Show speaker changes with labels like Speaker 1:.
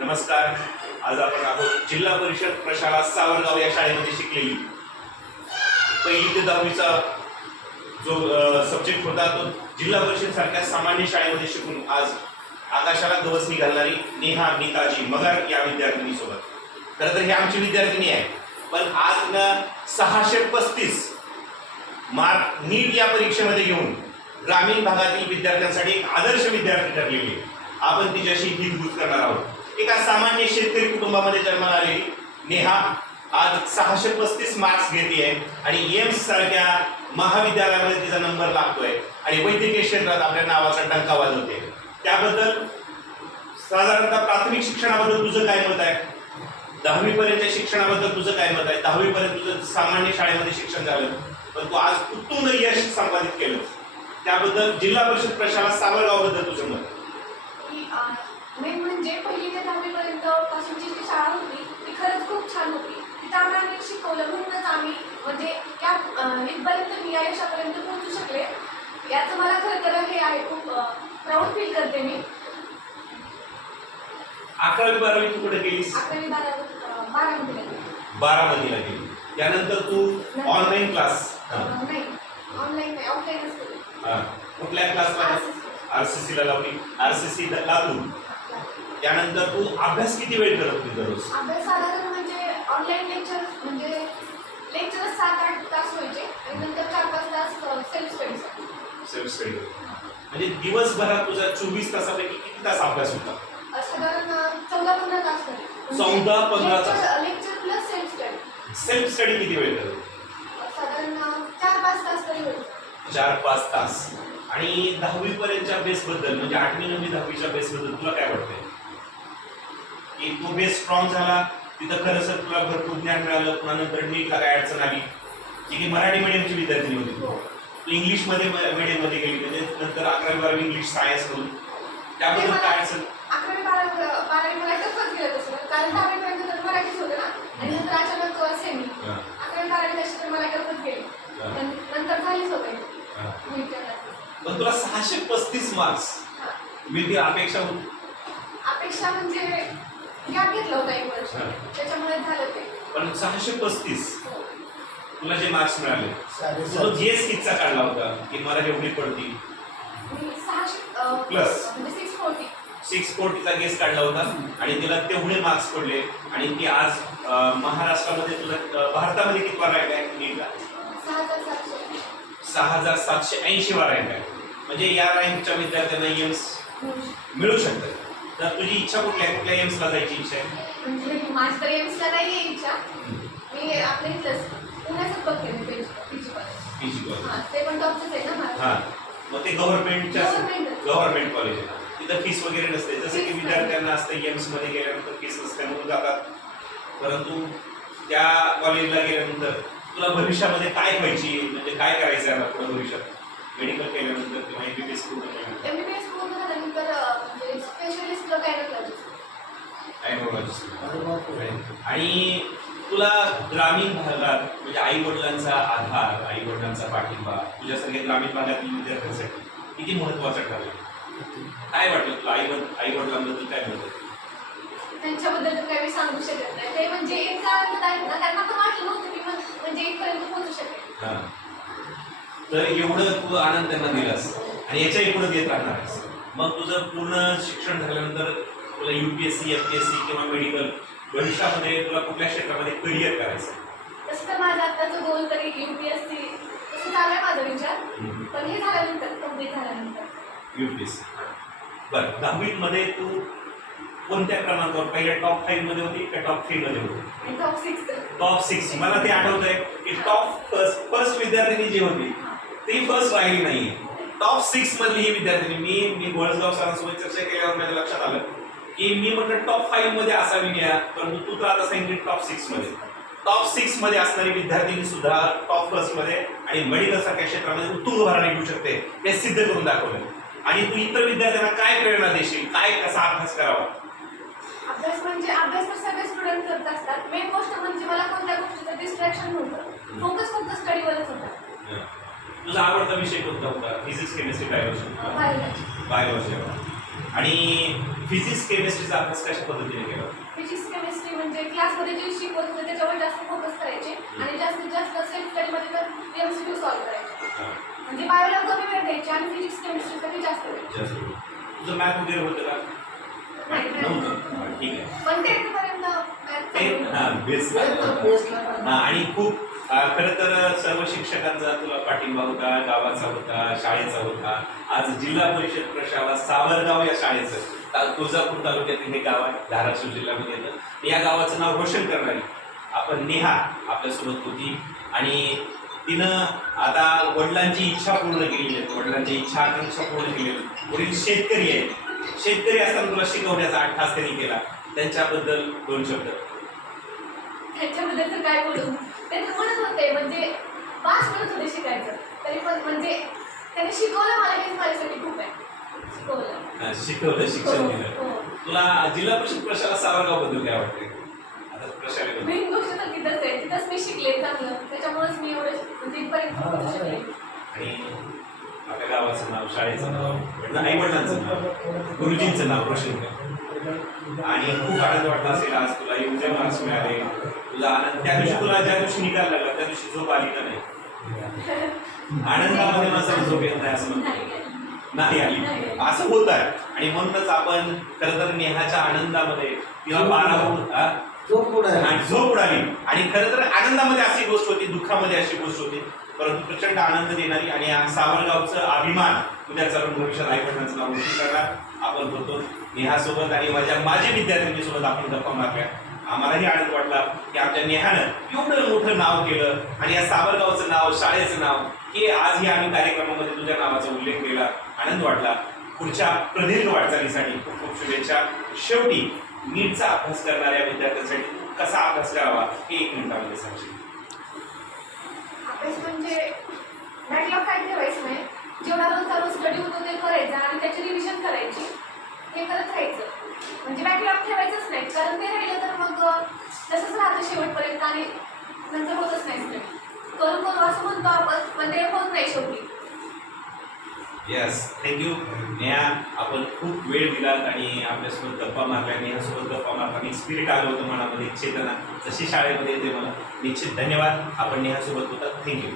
Speaker 1: नमस्कार. आज आपण आहोत जिल्हा परिषद प्रशाला सावरगाव या शाळेमध्ये शिकलेली. पहिली ते दहावीचा जो सब्जेक्ट होता तो जिल्हा परिषद सारख्या सामान्य शाळेमध्ये शिकून आज आकाशाला गवस निघालणारी नेहा नीताजी मगर या विद्यार्थिनी सोबत. खरं तर ही आमची विद्यार्थिनी आहे पण आज ना सहाशे पस्तीस मार्क नीट या परीक्षेमध्ये घेऊन ग्रामीण भागातील विद्यार्थ्यांसाठी एक आदर्श विद्यार्थी ठरलेली. आहे आपण तिच्याशी हितगुज करणार आहोत. एका सामान्य शेतकरी कुटुंबामध्ये जन्माला आलेली नेहा आज सहाशे पस्तीस मार्क्स घेते आहे आणि एम्स सारख्या महाविद्यालयामध्ये तिचा नंबर लागतोय. आणि वैद्यकीय क्षेत्रात आपल्या नावाचा डंका वाजवते. त्याबद्दल साधारणतः प्राथमिक शिक्षणाबद्दल तुझं काय मत आहे? दहावी पर्यंतच्या शिक्षणाबद्दल तुझं काय मत आहे? दहावी पर्यंत तुझं सामान्य शाळेमध्ये शिक्षण झालं. पण तू आज उत्तुंग यश संपादित केलं त्याबद्दल जिल्हा परिषद प्रशाला सावरगावबद्दल तुझं मत.
Speaker 2: मेन म्हणजे पहिली ते दहावी पर्यंत पासूनची जी शाळा होती ती खरंच खूप छान होती. तिथं आम्हाला शिकवलं म्हणूनच आम्ही म्हणजे या अं, इथपर्यंत मी या यशापर्यंत पोहोचू शकले. याचं मला खरं तर हे आहे खूप प्राऊड फील करते मी.
Speaker 1: अकरावी बारावी तू कुठे गेलीस?
Speaker 2: अकरावी बारावी बारावीला गेले.
Speaker 1: बारामतीला गेली. त्यानंतर तू ऑनलाईन क्लास
Speaker 2: नाही ऑनलाईन नाही ऑफलाईनच केले.
Speaker 1: कुठल्या क्लासला आर सी सीला लावली आर सी सी लातूर त्यानंतर तू अभ्यास किती वेळ करत होती दररोज?
Speaker 2: अभ्यास साधारण म्हणजे ऑनलाईन लेक्चर म्हणजे लेक्चर सात आठ तास व्हायचे आणि नंतर चार पाच तास सेल्फ स्टडीसाठी
Speaker 1: सेल्फ स्टडी म्हणजे दिवसभरात तुझा चोवीस तासापैकी किती तास अभ्यास होता?
Speaker 2: साधारण चौदा पंधरा तास झाले.
Speaker 1: चौदा पंधरा तास?
Speaker 2: Lecture lecture plus self study
Speaker 1: self study किती वेळ करत होती?
Speaker 2: साधारण चार पाच तास तरी होईल
Speaker 1: चार पाच तास. आणि दहावी पर्यंतच्या बेस बद्दल म्हणजे आठवी नववी दहावीच्या बेस बद्दल तुला काय वाटतंय? की तो बेस स्ट्रॉंग झाला तिथं खरं सर तुला भरपूर ज्ञान मिळालं पुन्हा नंतर नीटला काय अडचण आली जी की मराठी मीडियमची विद्यार्थी होती
Speaker 2: हो
Speaker 1: तू इंग्लिशमध्ये मीडियममध्ये गेली म्हणजे नंतर अकरावी बारावी इंग्लिश सायन्स करून. त्याबद्दल काय अडचण?
Speaker 2: अकरावी बारावी बारावी मला तसंच गेलं तसं कारण दहावीपर्यंत तर मराठीच होतं ना आणि नंतर अचानक सेमी
Speaker 1: हा,
Speaker 2: अकरावी बारावी तशी तर मला टफच गेली
Speaker 1: हा,
Speaker 2: पण नंतर झालीच होते
Speaker 1: हा.
Speaker 2: नीट करण्यात.
Speaker 1: पण तुला सहाशे पस्तीस मार्क्स. मिळतील अपेक्षा होती.
Speaker 2: अपेक्षा म्हणजे गॅप घेतला होता एक वर्ष.
Speaker 1: हा.
Speaker 2: त्याच्यामुळे झालं ते.
Speaker 1: पण सहाशे पस्तीस
Speaker 2: हो.
Speaker 1: तुला जे मार्क्स मिळाले. तुला जीएस कितचा काढला होता की मला एवढी पडती.
Speaker 2: मी सहाशे अं,
Speaker 1: Plus.
Speaker 2: म्हणजे सिक्स फोर्टी
Speaker 1: सिक्स कोटीचा गेस काढला होता आणि तिला तेवढे मार्क्स पडले. आणि ती आज अं, महाराष्ट्रामध्ये तुला अं, भारतामध्ये किती रँक आहे? नीटला
Speaker 2: सहा हजार सातशे.
Speaker 1: सहा हजार सातशे ऐंशी वा रँक आहे. म्हणजे या रँकच्या विद्यार्थ्यांना एम्स
Speaker 2: मिळू शकते.
Speaker 1: मिळू शकतात तर तुझी इच्छा कुठल्या आहे? कुठल्या एम्सला जायची इच्छा आहे?
Speaker 2: म्हणजे माझी तर एम्सला नाही आहे इच्छा मी आपल्या इथलंच पुण्याचंच बघते मी पीजी पीजी कॉलेज हां ते पण टॉपचंच आहे ना
Speaker 1: हा. मग ते गव्हर्नमेंटच्या. गव्हर्नमेंट कॉलेज आहे. तिथं फीस वगैरे नसते. जसं की. विद्यार्थ्यांना असतं एम्समध्ये गेल्यानंतर फीस नसते म्हणून जातात. परंतु त्या कॉलेजला गेल्यानंतर तुला भविष्यामध्ये काय व्हायची? म्हणजे काय करायचं आहे पुढे भविष्यात? मेडिकल केल्यानंतर किंवा पूर्ण केल्यानंतर
Speaker 2: एम बी बी एस पूर्ण झाल्यानंतर अं, म्हणजे स्पेशलिस्टला गायनोलॉजिस्ट
Speaker 1: Gynecology. आणि तुला ग्रामीण भागात म्हणजे आई वडिलांचा आधार आई वडिलांचा पाठिंबा तुझ्यासारख्या ग्रामीण भागातील विद्यार्थ्यांसाठी किती महत्वाचं ठरलं? काय वाटलं तुला? आई आई वडिलांबद्दल काय बोलत
Speaker 2: त्यांच्याबद्दल तर काही मी सांगू शकत नाही. ते म्हणजे एक काळात आहेत ना त्यांना पण वाटलं नव्हतं की म्हणजे इथपर्यंत पोहोचू शकेल.
Speaker 1: हा. तर एवढं तू आनंद त्यांना दिलास आणि याच्याही पुढे देत राहणार आहेस. मग तुझं पूर्ण शिक्षण झाल्यानंतर तुला U P S C F P S C किंवा मेडिकल भविष्यामध्ये तुला कुठल्या क्षेत्रामध्ये करिअर करायचं
Speaker 2: तसं तर माझं आत्ताचं गोल तरी यू पी एस सी तसं चालू आहे माझा विचार.
Speaker 1: हम्म.
Speaker 2: पण हे झाल्यानंतर कंप्लीट झाल्यानंतर.
Speaker 1: युपीएससी बरं दहावीमध्ये तू कोणत्या क्रमांकावर? पहिल्या टॉप फाईव्हमध्ये होती का टॉप थ्री मध्ये होती?
Speaker 2: आणि टॉप सिक्स
Speaker 1: टॉप सिक्स मला ते आठवत आहे की टॉप फर्स्ट फर्स्ट विद्यार्थिनी जी होती ती फर्स्ट राहिली नाही टॉप सिक्स मधली ही विद्यार्थिनी मी मी गोळसगाव सरांसोबत चर्चा केल्यावर माझ्या लक्षात आलं की मी म्हटलं टॉप फाईव्हमध्ये असावी नाही परंतु तू तर आता सांगितली टॉप सिक्समध्ये. टॉप सिक्समध्ये असणारी विद्यार्थिनी सुद्धा टॉप फर्स्टमध्ये आणि मेडिकल सारख्या क्षेत्रामध्ये उत्तुंग भरारी घेऊ शकते हे सिद्ध करून दाखवलं. आणि तू इतर विद्यार्थ्यांना काय प्रेरणा देशील? काय कसा अभ्यास करावा?
Speaker 2: अभ्यास म्हणजे अभ्यास तर सगळे स्टुडंट करत असतात. मेन गोष्ट म्हणजे मला कोणत्या गोष्टीचं डिस्ट्रॅक्शन नव्हतं. फोकस फक्त स्टडीवरच होता.
Speaker 1: तुझा आवडता विषय कोणता होता? Physics chemistry biology
Speaker 2: biology
Speaker 1: biology आणि फिजिक्स केमिस्ट्रीचा अभ्यास कशा पद्धतीने केला?
Speaker 2: फिजिक्स केमिस्ट्री म्हणजे क्लासमध्ये जे शिकवत होते त्याच्यावर जास्त फोकस करायचे आणि जास्तीत जास्त सेल्फ स्टडीमध्ये तर एम सी क्यू सॉल्व्ह करायचे. म्हणजे बायोला कमी वेळ द्यायचे आणि फिजिक्स केमिस्ट्रीसाठी जास्त वेळ
Speaker 1: जास्त. तुझं मॅथ वगैरे होतं का. नव्हतं. ठीक आहे.
Speaker 2: पण टेन्थ पर्यंत
Speaker 1: ते
Speaker 2: math
Speaker 1: बेस हा, आणि खूप खरं तर सर्व शिक्षकांचा तुला पाठिंबा होता गावाचा होता शाळेचा होता. आज जिल्हा परिषद प्रशाला सावरगाव या शाळेचं तुळजापूर तालुक्यातील हे गाव आहे धाराशिव जिल्ह्यामध्ये येतं. या गावाचं नाव रोशन करणारी आपण नेहा आपल्यासोबत होती. आणि तिनं आता वडिलांची इच्छा पूर्ण केलेली आहे. वडिलांची इच्छा आकांक्षा पूर्ण केलेली आहे. वडील शेतकरी आहेत. शेतकरी असताना तुला शिकवण्याचा अट्टास त्यांनी केला. त्यांच्याबद्दल दोन शब्द.
Speaker 2: त्याच्याबद्दल तर काय बोलू? ते तर म्हणत होते म्हणजे पाच म्हणत होते शिकायचं तरी? पण म्हणजे त्याने शिकवलं मला हेच माझ्यासाठी खूप आहे. शिकवलं.
Speaker 1: हा, शिकवलं शिक्षण
Speaker 2: हो,
Speaker 1: दिलं.
Speaker 2: हो.
Speaker 1: तुला जिल्हा परिषद प्रशाला सावरगावबद्दल काय वाटते आता प्रशालेबद्दल
Speaker 2: मेन गोष्ट तर तिथंच आहे. तिथंच मी शिकले चांगलं. त्याच्यामुळेच मी एवढं म्हणजे इथपर्यंत पोहोचू शकले.
Speaker 1: आणि आपल्या गावाचं नाव शाळेचं नाव आई वडिलांचं नाव गुरुजींचं नाव रोशन केलं आणि खूप आनंद वाटला असेल आज तुला. एवढे मार्क्स मिळाले. तुला आनंद त्या दिवशी तुला ज्या दिवशी निकाल लागला त्या दिवशी झोप आली का नाही? आनंदामध्ये माणसाला झोप येत नाही असं म्हणतो
Speaker 2: नाही
Speaker 1: आली. असं होत आहे आणि म्हणूनच आपण खरं तर नेहाच्या आनंदामध्ये किंवा बारावर हा? आणि झोप उडाली. आणि खरं तर आनंदामध्ये अशी गोष्ट होती दुःखामध्ये अशी गोष्ट होती. परंतु प्रचंड आनंद देणारी आणि सावरगावचं अभिमान उद्या चालून भविष्यात आई वडिलांचं नाव रोशन करणार. आपण होतो नेहासोबत आणि माझ्या माझ्या विद्यार्थ्यांनी सोबत आपण गप्पा मारल्या. आम्हालाही आनंद वाटला की आमच्या नेहानं एवढं मोठं नाव केलं आणि या सावरगावचं नाव शाळेचं नाव हे आजही आम्ही कार्यक्रमामध्ये तुझ्या नावाचा उल्लेख केला. आनंद वाटला. पुढच्या प्रदीर्घ वाटचालीसाठी खूप खूप शुभेच्छा. शेवटी नीटचा अभ्यास करणाऱ्या विद्यार्थ्यांसाठी कसा अभ्यास करावा हे एक मिनिटामध्ये सांगशील.
Speaker 2: अभ्यास म्हणजे बॅकलॉग काय ठेवायचं नाही. जेवढा रोज चालू स्टडी होतो ते करायचा आणि त्याची रिव्हिजन करायची. हे करत राहायचं. म्हणजे बॅकलॉग ठेवायचंच नाही. कारण ते राहिलं तर मग तसंच राहतं शेवटपर्यंत आणि नंतर होतच नाही स्टडी करू करू असं म्हणतो आपण पण ते होत नाही शेवटी.
Speaker 1: येस थँक्यू नेहा आपण खूप वेळ दिलात आणि आपल्यासोबत गप्पा मारल्या नेहासोबत गप्पा मारताना स्पिरिट आलं होतं मनामध्ये चेतना. जशी शाळेमध्ये येते मला निश्चित धन्यवाद. आपण नेहासोबत होता थँक्यू